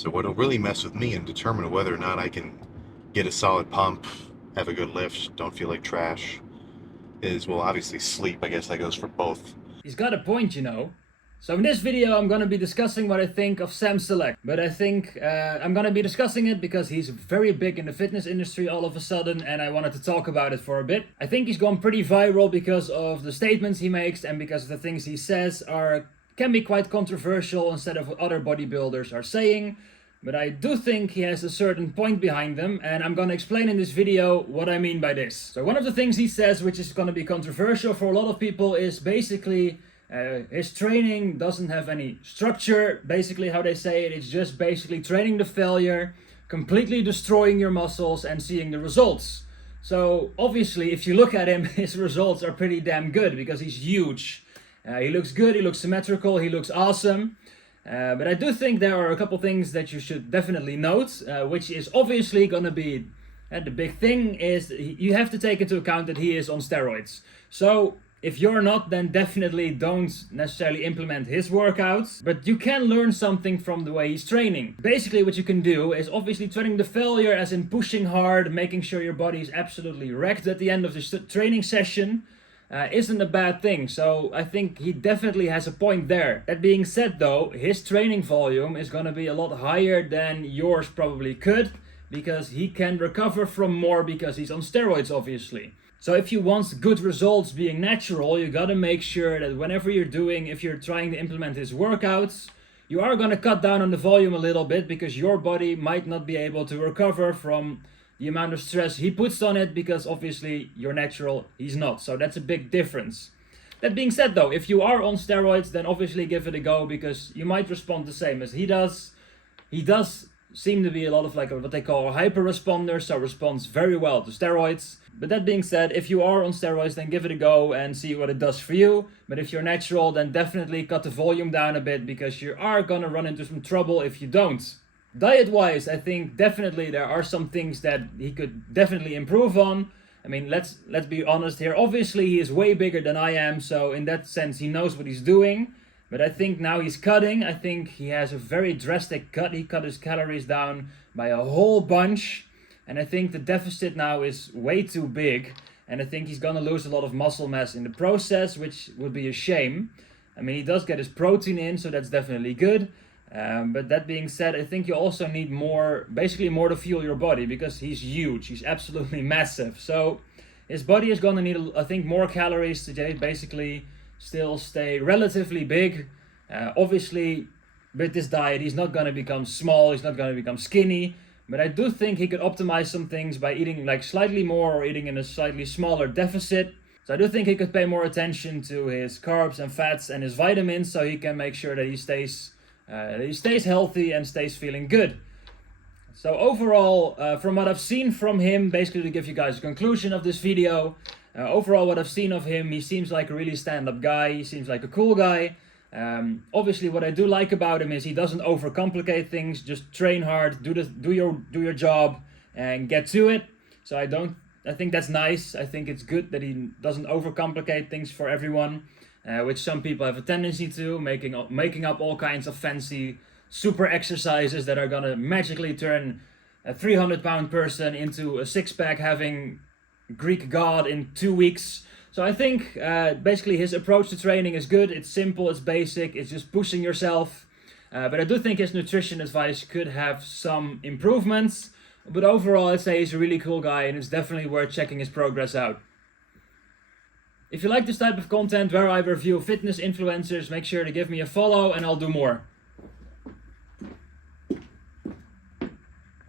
So what'll really mess with me and determine whether or not I can get a solid pump, have a good lift, don't feel like trash, is, well, obviously sleep. I guess that goes for both. He's got a point, you know. So in this video I'm gonna be discussing what I think of Sulek. But I think I'm gonna be discussing it because he's very big in the fitness industry all of a sudden, and I wanted to talk about it for a bit. I think he's gone pretty viral because of the statements he makes and because the things he says can be quite controversial instead of what other bodybuilders are saying. But I do think he has a certain point behind them, and I'm gonna explain in this video what I mean by this. So one of the things he says, which is gonna be controversial for a lot of people, is basically his training doesn't have any structure. Basically how they say it, it's just basically training to failure, completely destroying your muscles and seeing the results. So obviously if you look at him, his results are pretty damn good because he's huge. He looks good, he looks symmetrical, he looks awesome. But I do think there are a couple things that you should definitely note, which is obviously gonna be the big thing is you have to take into account that he is on steroids. So if you're not, then definitely don't necessarily implement his workouts, but you can learn something from the way he's training. Basically what you can do is obviously training to failure, as in pushing hard, making sure your body is absolutely wrecked at the end of the training session. Isn't a bad thing, so I think he definitely has a point there. That being said though, his training volume is gonna be a lot higher than yours probably could, because he can recover from more because he's on steroids obviously. So if you want good results being natural, you gotta make sure that whenever if you're trying to implement his workouts, you are gonna cut down on the volume a little bit because your body might not be able to recover from the amount of stress he puts on it, because obviously you're natural, he's not. So that's a big difference. That being said though, if you are on steroids, then obviously give it a go because you might respond the same as he does. He does seem to be a lot of like what they call a hyper responder, so responds very well to steroids. But that being said, if you are on steroids, then give it a go and see what it does for you. But if you're natural, then definitely cut the volume down a bit because you are gonna run into some trouble if you don't. Diet-wise, I think definitely there are some things that he could definitely improve on. I mean, let's be honest here. Obviously, he is way bigger than I am, so in that sense, he knows what he's doing. But I think now he's cutting. I think he has a very drastic cut. He cut his calories down by a whole bunch. And I think the deficit now is way too big. And I think he's gonna lose a lot of muscle mass in the process, which would be a shame. I mean, he does get his protein in, so that's definitely good. But that being said, I think you also need basically more to fuel your body because he's huge. He's absolutely massive. So his body is gonna need, I think, more calories to basically still stay relatively big. Obviously, with this diet, he's not gonna become small. He's not gonna become skinny. But I do think he could optimize some things by eating like slightly more or eating in a slightly smaller deficit. So I do think he could pay more attention to his carbs and fats and his vitamins so he can make sure that he stays healthy and stays feeling good. So overall, from what I've seen from him, basically to give you guys a conclusion of this video, overall what I've seen of him, he seems like a really stand-up guy. He seems like a cool guy. Obviously what I do like about him is he doesn't overcomplicate things. Just train hard, do your job and get to it. So I think that's nice. I think it's good that he doesn't overcomplicate things for everyone. Which some people have a tendency to, making up all kinds of fancy super exercises that are gonna magically turn a 300-pound person into a six-pack having Greek god in 2 weeks. So I think basically his approach to training is good. It's simple, it's basic, it's just pushing yourself. But I do think his nutrition advice could have some improvements. But overall, I'd say he's a really cool guy and it's definitely worth checking his progress out. If you like this type of content where I review fitness influencers, make sure to give me a follow and I'll do more.